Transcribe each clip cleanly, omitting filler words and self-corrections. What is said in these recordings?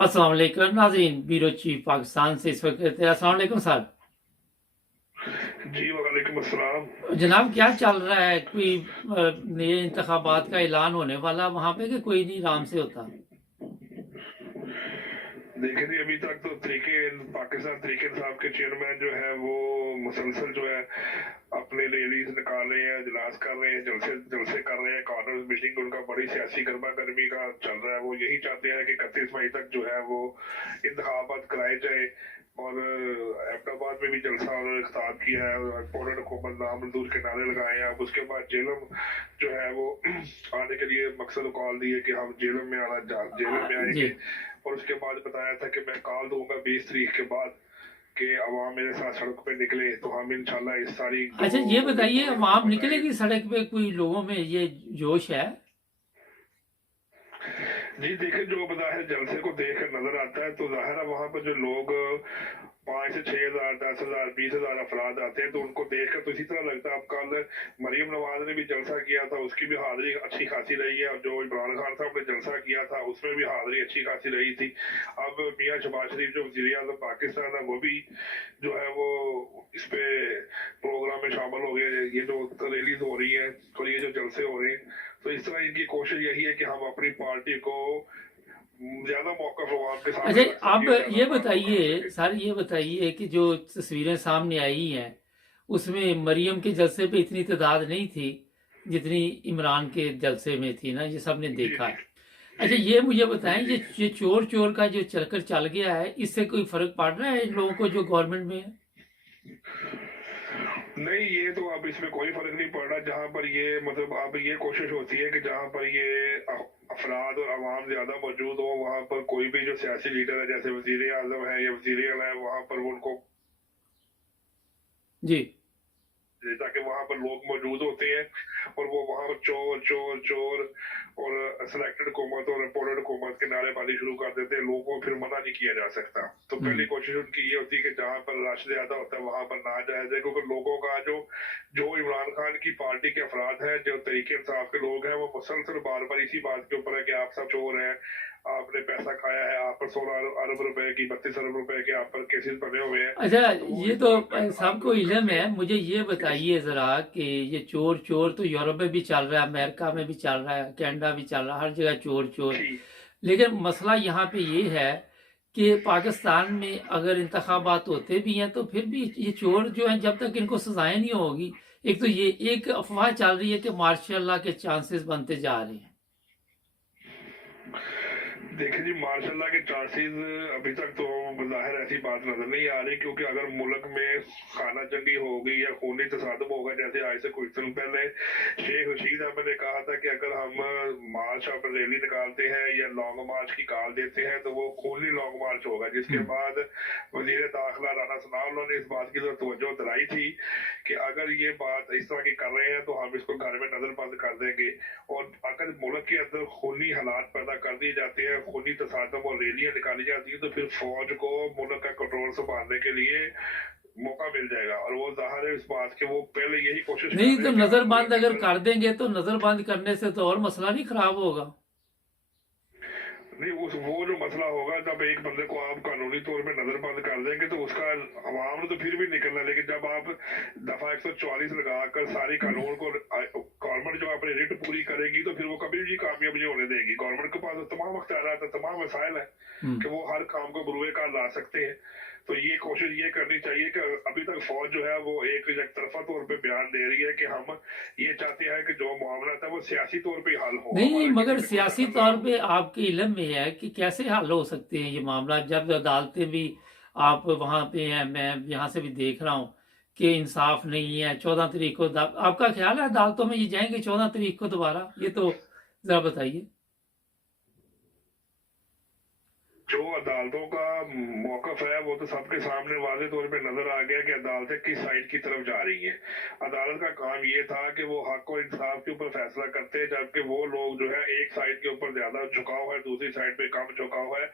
अस्सलाम वालेकुम नाज़रीन, ब्यूरो चीफ पाकिस्तान से इस वक्त कहते हैं। अस्सलाम वालेकुम सर। जी वालेकुम अस्सलाम। जनाब क्या चल रहा है? कोई नए इंतखाबात का ऐलान होने वाला वहाँ पे कि कोई नहीं आराम से होता? देखिए जी, अभी तक तो तरीके पाकिस्तान तरीके इंसाफ के चेयरमैन जो है वो मुसलसल जो है अपने रैलीज निकाल रहे हैं, इजलास कर रहे हैं, जलसे जलसे कर रहे हैं, कॉर्नर मीटिंग उनका बड़ी सियासी गर्मा गर्मी का चल रहा है। वो यही चाहते हैं कि 31 मई तक जो है वो इंतखाबात कराए जाए। और अहमदाबाद में भी जलसा उन्होंने खिताब किया है, पूर्ण हुकूमत नामंजूर के नारे लगाए हैं। अब उसके बाद जेलम जो है वो आने के लिए मकसद कॉल दिए कि हम जेलम में जेलम में जी। आएंगे। और उसके बाद बताया था कि मैं कॉल दूंगा 20 तारीख के बाद कि अवाम मेरे साथ सड़क पे निकले, तो हम इंशाल्लाह इस तारीख को अच्छा ये एक बताइए, पूर्ण आवाम हुकूमत आएगी। निकलेगी सड़क पे? कोई लोगों में ये जोश है? जी देखिए, जो बज़ाहिर जलसे को देख कर नजर आता है तो जाहिर है वहां पर जो लोग 5 से 6 हजार, 10 हजार, 20 हजार अफराद आते हैं तो उनको देख कर तो इसी तरह लगता है। अब कल मरीम नवाज ने भी जलसा किया था, उसकी भी हाजिरी अच्छी खासी रही है, और जो इमरान खान साहब ने जलसा किया था उसमें भी हाजिरी अच्छी खासी रही थी। अब मियाँ शहबाज शरीफ जो वजीर आजम पाकिस्तान है वो भी जो है वो इस पे प्रोग्राम में शामिल हो गए। ये जो रैलीज हो रही है और ये जो जलसे हो रहे हैं, तो इस तरह इनकी कोशिश यही है कि हम अपनी पार्टी को ज्यादा मौका अवाम के अच्छा सामने रख आप सके, ज्यादा ये बार उठा बताइए सके। सर, ये बताइए कि जो तस्वीरें सामने आई हैं उसमें मरियम के जलसे पे इतनी तादाद नहीं थी जितनी इमरान के जलसे में थी ना, ये सबने जी देखा जी है। जी अच्छा ये मुझे बताएं, जी जी। ये चोर चोर का जो चलकर चल गया है, इससे कोई फर्क पड़ रहा है इन लोगों को जो गवर्नमेंट में है? नहीं, ये तो अब इसमें कोई फर्क नहीं पड़ रहा। जहां पर ये मतलब अब ये कोशिश होती है कि जहां पर ये अफराद और अवाम ज्यादा मौजूद हो, वहां पर कोई भी जो सियासी लीडर है जैसे वजीर आजम है या वजीर अला है, वहां पर वो उनको जी। ताकि वहां पर लोग मौजूद होते हैं और वो वहां पर चोर चोर चोर और सिलेक्टेड हुकूमत और रिपोर्टेड हुकूमत के नारेबाजी शुरू कर देते हैं। लोगों को फिर मना नहीं किया जा सकता। तो पहली हम्म। कोशिश उनकी ये होती है कि जहां पर रश ज्यादा होता है वहां पर ना जाया जाए, क्योंकि लोगों का जो जो इमरान खान की पार्टी के अफराद हैं, जो तरीके इंसाफ के लोग हैं, वो मुसलसल बार बार इसी बात के ऊपर है कि आप सब चोर हैं, आपने पैसा खाया है, आप पर 16 अरब रुपए की 32 अरब रुपए के आप पर केसेस बने हुए हैं। अच्छा तो वो ये इस तो बात का सबको इस्तेमाल इल्म करते है, हैं। मुझे ये बताइए जरा कि ये चोर चोर तो यूरोप में भी चल रहा है, अमेरिका में भी चल रहा है, कनाडा भी चल रहा है, हर जगह चोर चोर। जी लेकिन मसला यहाँ पे ये है कि पाकिस्तान में अगर इंतखाबात होते भी हैं तो फिर भी ये चोर जो हैं जब तक इनको सजाएं नहीं होगी। एक तो ये एक अफवाह चल रही है कि मार्शल लॉ के चांसेस बनते जा रहे हैं। देखिए जी, मार्शाल्लाह के चांसेस अभी तक तो जाहिर ऐसी बात नजर नहीं आ रही, क्योंकि अगर मुल्क में खाना जंगी होगी या खूनी तसादम होगा, जैसे आज से कुछ दिन पहले शेख रशीद अहमद ने कहा था कि अगर हम मार्च और रैली निकालते हैं या लॉन्ग मार्च की कॉल देते हैं तो वो खूनी लॉन्ग मार्च होगा। जिसके हम्म। बाद वजीर दाखिला राना सनाउल्लाह ने इस बात की तरफ तवज्जो दिलाई थी कि अगर ये बात इस तरह की कर रहे हैं तो हम इसको घर में नजर बंद कर देंगे। और अगर मुल्क के अंदर खूनी हालात पैदा कर दिए जाते हैं, खूनी तसादम और रैलियां निकाली जाती है, तो फिर फौज को मुल्क का कंट्रोल संभालने के लिए मौका मिल जाएगा। और वो जाहिर है इस बात के वो पहले यही कोशिश कर नहीं रहे तो हैं कि नजर हम बंद मुल्क के अगर अंदर। कर देंगे तो नजर बंद करने से तो और मसला नहीं खराब होगा? नहीं, उस वो जो मसला होगा, जब एक बंदे को आप कानूनी तौर पे नजरबंद कर देंगे तो उसका अवाम ने तो फिर भी निकलना, लेकिन जब आप दफा 144 लगाकर सारी कानून को गवर्नमेंट जो अपनी रिट पूरी करेगी तो फिर वो कभी भी कामयाब नहीं होने देगी। गवर्नमेंट के पास तो तमाम अख्तियार है, तमाम वसाइल है हम्म। कि वो हर काम को बुरुए कार ला सकते हैं। तो ये कोशिश ये करनी चाहिए कि अभी तक फौज जो है वो एक तरफा तौर पे बयान दे रही है कि हम ये चाहते हैं कि जो मामला था वो सियासी तौर पे हल हो, नहीं हमारा किसी मगर पे कोई सियासी दखल ना तौर हो। पे आपके इल्म में है कि कैसे हल हो सकते हैं ये मामला, जब अदालतें भी, आप वहां पे हैं, मैं यहाँ से भी देख रहा हूँ कि इंसाफ नहीं है। 14 तारीख को आपका ख्याल है अदालतों में ये जाएंगे 14 तारीख को दोबारा? ये तो जरा बताइए। जो अदालतों का मौकफ है वो तो सबके सामने वाजे तौर पे नजर आ गया कि अदालतें किस साइड की तरफ जा रही हैं। अदालत का काम ये था कि वो हक और इंसाफ के ऊपर फैसला करते हैं, जबकि वो लोग जो है एक साइड के ऊपर ज्यादा झुकाव है, दूसरी साइड पे कम झुकाव है।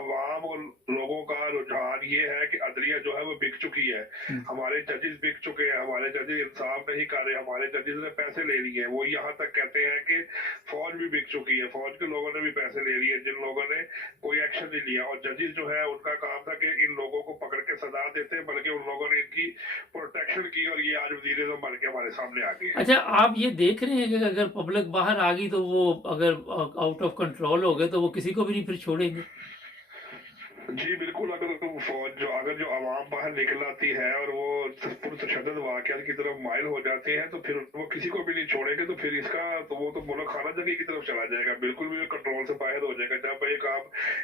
अवाम और लोगों का रुझान ये है कि अदलिया जो है वो बिक चुकी है। हम्म। हमारे जजेस बिक चुके हैं, हमारे जजेस इंसाफ नहीं कर रहे, हमारे जजेस ने पैसे ले लिए हैं। वो यहाँ तक कहते हैं कि फौज भी बिक चुकी है, फौज के लोगों ने भी पैसे ले लिए। जिन लोगों ने कोई एक्शन नहीं लिया, और जजेस जो है उनका काम था कि इन लोगों को पकड़ के सजा देते, बल्कि उन लोगों ने इनकी प्रोटेक्शन की और ये आज वजीर आज़म बन के हमारे सामने आ गए हैं। अच्छा, आप ये देख रहे हैं कि अगर पब्लिक बाहर आ गई तो वो अगर आउट ऑफ कंट्रोल हो गए तो वो किसी को भी नहीं फिर छोड़ेंगे। जी बिल्कुल, अगर जो आवाम बाहर निकल आती है और वो पुरतशद्दुद वाक़यात की तरफ माइल हो जाते हैं, तो फिर वो किसी को भी नहीं छोड़ेंगे, तो फिर इसका तो वो तो मुल्क खाना जगह की तरफ चला जाएगा, बिल्कुल भी कंट्रोल से बाहर हो जाएगा। जब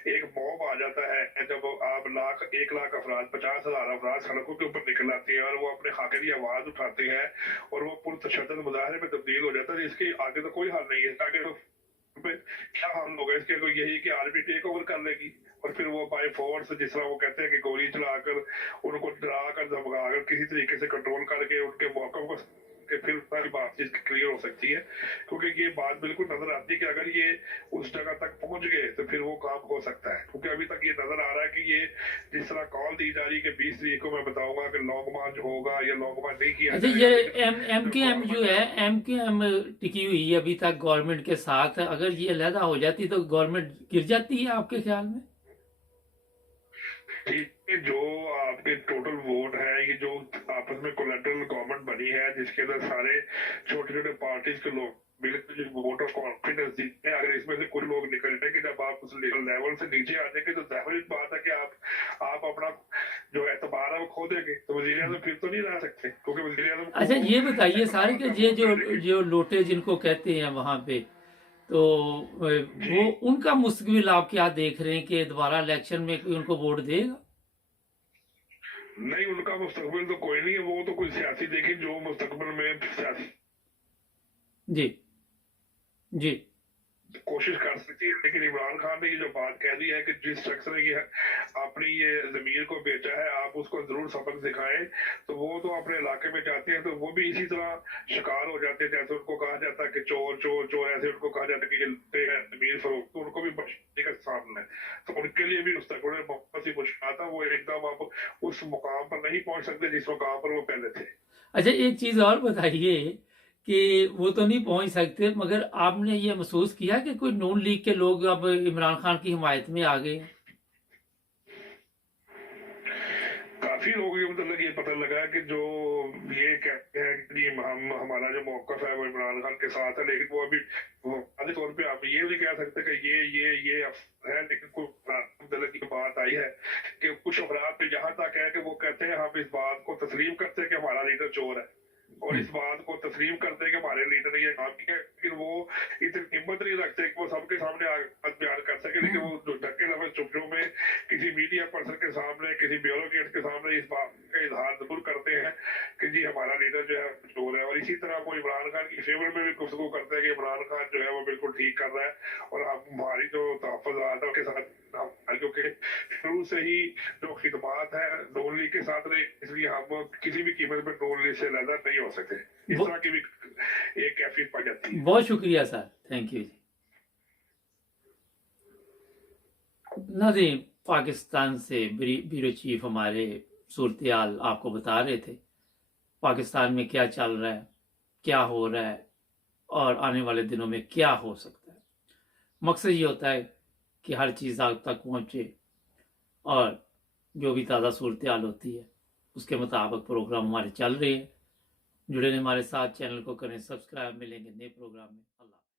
एक मॉब आ जाता है, जब आप 1 लाख अफराद, 50,000 अफराद सड़कों के ऊपर निकल आते हैं और वो अपने हक की आवाज उठाते हैं और वो पुरतशद्दुद मुजाहरे में तब्दील हो जाता है, इसके आगे तो कोई हल नहीं है। आगे तो क्या हल होगा इसके? तो यही कि आर्मी टेक ओवर कर लेगी और फिर वो बाय फोर्स, जिस तरह वो कहते हैं कि गोली चलाकर, उनको डराकर, धमकाकर, किसी तरीके से कंट्रोल करके उनके मौकों को कि फिर सारी बात चीज क्लियर हो सकती है। क्योंकि ये बात बिल्कुल नजर आती है कि अगर ये उस जगह तक पहुंच गए तो फिर वो काम हो सकता है। क्योंकि अभी तक ये नजर आ रहा है कि ये जिस तरह कॉल दी जा रही है कि 20 तारीख को मैं बताऊंगा कि लॉन्ग मार्च होगा या लॉन्ग मार्च नहीं किया अच्छा, जाएगा, ये लेकिन एम के एम जो है, एम के एम टिकी हुई है अभी तक गवर्नमेंट के साथ। अगर ये अलहदा हो जाती तो गवर्नमेंट गिर जाती है आपके ख्याल में? ठीक है, जो आपके टोटल वोट है, ये जो आपस में कोलेटरल गवर्नमेंट बनी है जिसके अंदर सारे छोटे छोटे पार्टीज के लोग बिल्कुल जो वोट ऑफ कॉन्फिडेंस जीतते हैं, अगर इसमें से कुछ लोग निकल जाएंगे, जब आप उस लेवल से नीचे आ जाएंगे तो जाहिर बात है कि आप अपना जो एतबार है वो खो देंगे, तो वजीर आजम फिर तो नहीं रह सकते, क्योंकि वजीर आजम अच्छा, ये बताइए सारे कि ये जो लोटे जिनको कहते हैं वहां पे, तो वो उनका मुस्तकबिल आप क्या देख रहे हैं कि दोबारा इलेक्शन में कोई उनको वोट देगा? नहीं, उनका मुस्तकबिल तो कोई नहीं है, वो तो कोई सियासी देखे जो मुस्तकबिल में सियासी जी जी। कोशिश कर सकती है। लेकिन इमरान खान ने ये जो बात कह दी है कि जिस शख्स ने ये अपनी ये जमीर को बेचा है, आप उसको जरूर सबक सिखाएं, तो वो तो अपने इलाके में जाते हैं तो वो भी इसी तरह शिकार हो जाते हैं। जैसे उनको कहा जाता है कि चोर चोर चोर, ऐसे उनको कहा जाता है कि ये लुटे हैं जमीर फरोख्त, तो उनको भी बचने का सामना है। तो उनके लिए भी मुस्तकबिल में बहुत सी मुश्किल था, वो एकदम अब उस मुकाम पर नहीं पहुंच सकते जिस मुकाम पर वो पहले थे। अच्छा, एक चीज और बताइए कि वो तो नहीं पहुंच सकते, मगर आपने ये महसूस किया कि कोई नून लीग के लोग अब इमरान खान की हिमायत में आ गए? काफी लोगों को मतलब ये पता लगा कि जो ये कहते हैं कि हमारा जो मौकफ है वो इमरान खान के साथ है, लेकिन वो अभी वाज़ेह तौर पे आप ये नहीं कह सकते कि ये है। लेकिन कुछ की बात आई है कि कुछ अफराद पे यहाँ तक है कि वो कहते हैं हम इस बात को तस्लीम करते हैं कि हमारा लीडर चोर है, और इस बात को तस्लीम करते हैं कि हमारे लीडर ने ये काम किया, लेकिन वो इतनी हिम्मत नहीं रखते कि वो सबके सामने बयान कर सके। लेकिन वो जो ढक्के लगे चुप में किसी मीडिया पर्सन के सामने, किसी ब्यूरोक्रेट के सामने इस बात का इजहार जरूर करते हैं कि जी हमारा लीडर जो है चोर है। और इसी तरह वो इमरान खान की फेवर में भी गुफ्तगू करते हैं कि इमरान खान जो है वो बिल्कुल ठीक कर रहा है, और हमारी जो तहफ़्फ़ुज़ात है उसके साथ क्योंकि शुरू से ही जो खिदमात है नून लीग के साथ रहे, इसलिए हम किसी भी कीमत पर नून लीग से अलग नहीं हो सकते। इस तरह की भी एक कैफियत पड़ जाती है। बहुत शुक्रिया सर, थैंक यू जी। नाज़रीन, पाकिस्तान से ब्यूरो चीफ हमारे सूरत-ए-हाल आपको बता रहे थे पाकिस्तान में क्या चल रहा है, क्या हो रहा है और आने वाले दिनों में क्या हो सकता है। मकसद ये होता है कि हर चीज़ आप तक पहुँचे और जो भी ताज़ा सूरत-ए-हाल होती है उसके मुताबिक प्रोग्राम हमारे चल रहे हैं। जुड़े रहें हमारे साथ, चैनल को करें सब्सक्राइब। मिलेंगे नए प्रोग्राम में। अल्लाह।